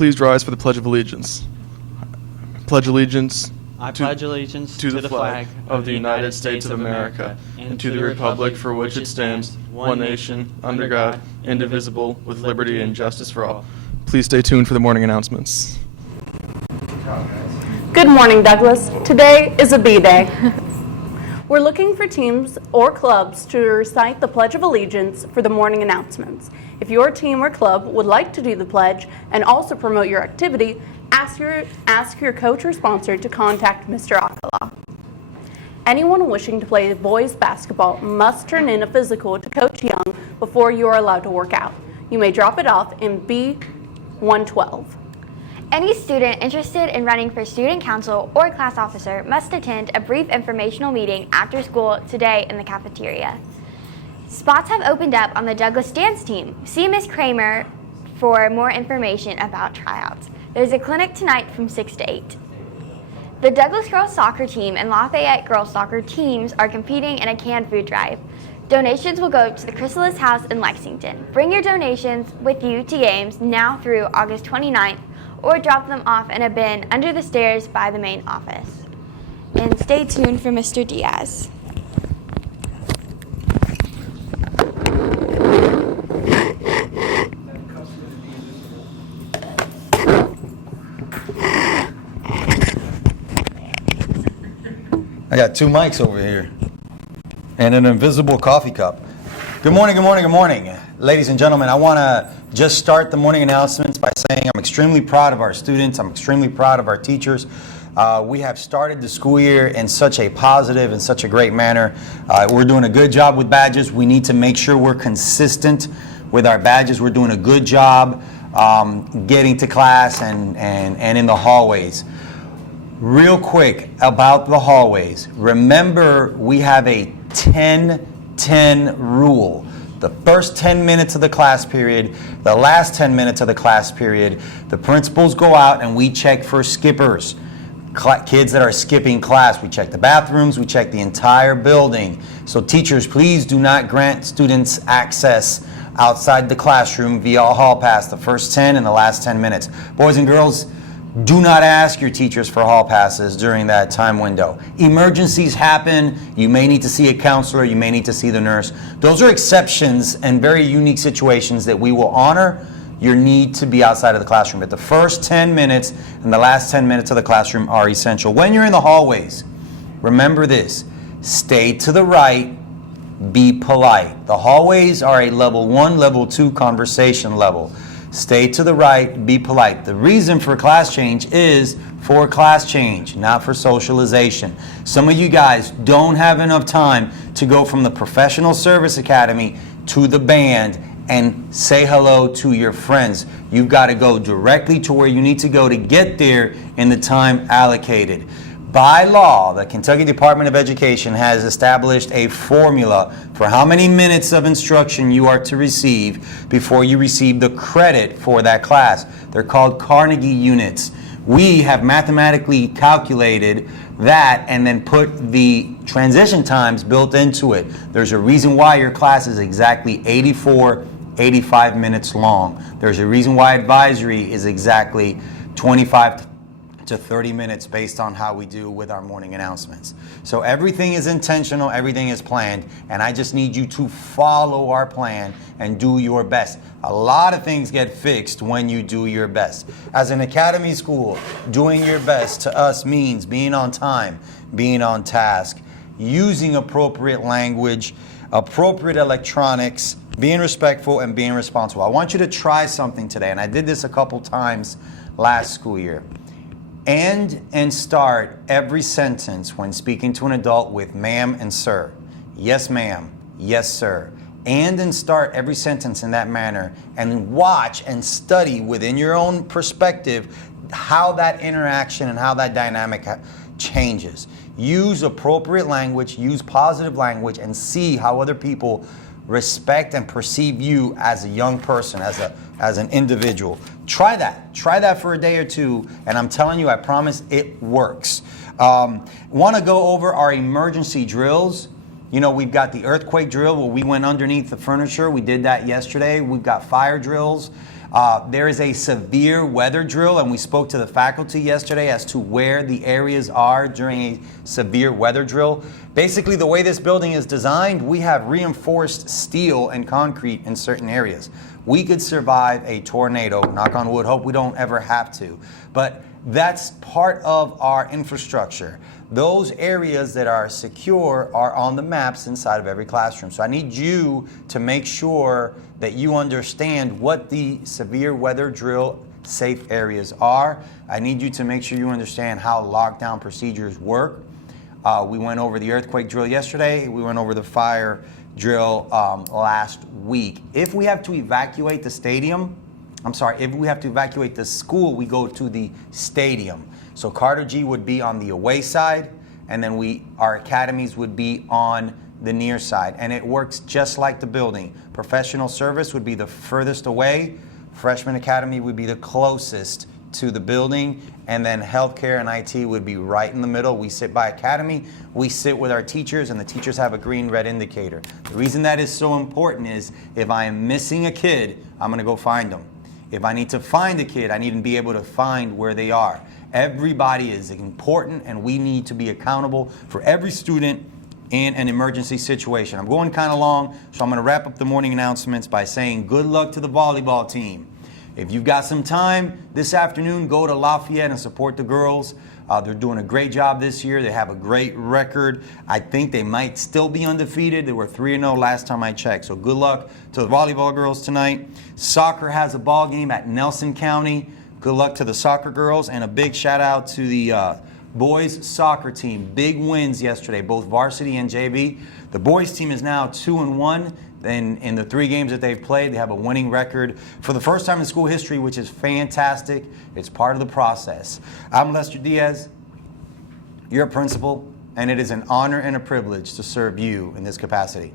please rise for the Pledge of Allegiance. Pledge allegiance. I pledge allegiance to the flag of the United States of America and to the republic for which it stands, one nation, under God, indivisible, with liberty and justice for all. Please stay tuned for the morning announcements. Good morning, Douglas. Today is a B day. We're looking for teams or clubs to recite the Pledge of Allegiance for the morning announcements. If your team or club would like to do the pledge and also promote your activity, ask your coach or sponsor to contact Mr. Akala. Anyone wishing to play boys basketball must turn in a physical to Coach Young before you are allowed to work out. You may drop it off in B112. Any student interested in running for student council or class officer must attend a brief informational meeting after school today in the cafeteria. Spots have opened up on the Douglas dance team. See Ms. Kramer for more information about tryouts. There's a clinic tonight from 6 to 8. The Douglas girls soccer team and Lafayette girls soccer teams are competing in a canned food drive. Donations will go to the Chrysalis House in Lexington. Bring your donations with you to games now through August 29th or drop them off in a bin under the stairs by the main office. And stay tuned for Mr. Diaz. I got two mics over here and an invisible coffee cup. Good morning, good morning, good morning. Ladies and gentlemen, I want to just start the morning announcements by saying I'm extremely proud of our students. I'm extremely proud of our teachers. We have started the school year in such a positive and such a great manner. We're doing a good job with badges. We need to make sure we're consistent with our badges. We're doing a good job getting to class and in the hallways. Real quick about the hallways. Remember, we have a 10-10 rule. The first 10 minutes of the class period, the last 10 minutes of the class period, the principals go out and we check for skippers. Kids that are skipping class. We check the bathrooms, we check the entire building. So teachers, please do not grant students access outside the classroom via a hall pass the first 10 and the last 10 minutes. Boys and girls, do not ask your teachers for hall passes during that time window. Emergencies happen. You may need to see a counselor. You may need to see the nurse. Those are exceptions and very unique situations that we will honor your need to be outside of the classroom. But the first 10 minutes and the last 10 minutes of the classroom are essential. When you're in the hallways, remember this. Stay to the right. Be polite. The hallways are a level 1, level 2 conversation level. Stay to the right, be polite. The reason for class change is for class change, not for socialization. Some of you guys don't have enough time to go from the Professional Service Academy to the band and say hello to your friends. You've got to go directly to where you need to go to get there in the time allocated. By law, the Kentucky Department of Education has established a formula for how many minutes of instruction you are to receive before you receive the credit for that class. They're called Carnegie units. We have mathematically calculated that and then put the transition times built into it. There's a reason why your class is exactly 85 minutes long. There's a reason why advisory is exactly 25 to 30 minutes based on how we do with our morning announcements. So everything is intentional, everything is planned, and I just need you to follow our plan and do your best. A lot of things get fixed when you do your best. As an academy school, doing your best to us means being on time, being on task, using appropriate language, appropriate electronics, being respectful, and being responsible. I want you to try something today, and I did this a couple times last school year. End and start every sentence when speaking to an adult with ma'am and sir. Yes, ma'am. Yes, sir. And start every sentence in that manner and watch and study within your own perspective how that interaction and how that dynamic changes. Use appropriate language, use positive language, and see how other people respect and perceive you as a young person, as an individual. Try that for a day or two, and I'm telling you, I promise it works. Want to go over our emergency drills. You know, we've got the earthquake drill where we went underneath the furniture. We did that yesterday. We've got fire drills. There is a severe weather drill, and we spoke to the faculty yesterday as to where the areas are during a severe weather drill. Basically, the way this building is designed, we have reinforced steel and concrete in certain areas. We could survive a tornado, knock on wood, hope we don't ever have to. But that's part of our infrastructure. Those areas that are secure are on the maps inside of every classroom. So I need you to make sure that you understand what the severe weather drill safe areas are. I need you to make sure you understand how lockdown procedures work. We went over the earthquake drill yesterday. We went over the fire drill last week. If we have to evacuate the stadium, if we have to evacuate the school, we go to the stadium. So Carter G would be on the away side, and then our academies would be on the near side. And it works just like the building. Professional service would be the furthest away. Freshman academy would be the closest to the building, and then healthcare and IT would be right in the middle. We sit by academy, we sit with our teachers, and the teachers have a green-red indicator. The reason that is so important is if I am missing a kid, I'm gonna go find them. If I need to find a kid, I need to be able to find where they are. Everybody is important, and we need to be accountable for every student in an emergency situation. I'm going kind of long, so I'm going to wrap up the morning announcements by saying good luck to the volleyball team. If you've got some time this afternoon, go to Lafayette and support the girls. They're doing a great job this year. They have a great record. I think they might still be undefeated. They were 3-0 last time I checked. So good luck to the volleyball girls tonight. Soccer has a ball game at Nelson County. Good luck to the soccer girls, and a big shout out to the boys soccer team. Big wins yesterday, both varsity and JV. The boys team is now 2-1. In the 3 games that they've played, they have a winning record for the first time in school history, which is fantastic. It's part of the process. I'm Lester Diaz, your principal, and it is an honor and a privilege to serve you in this capacity.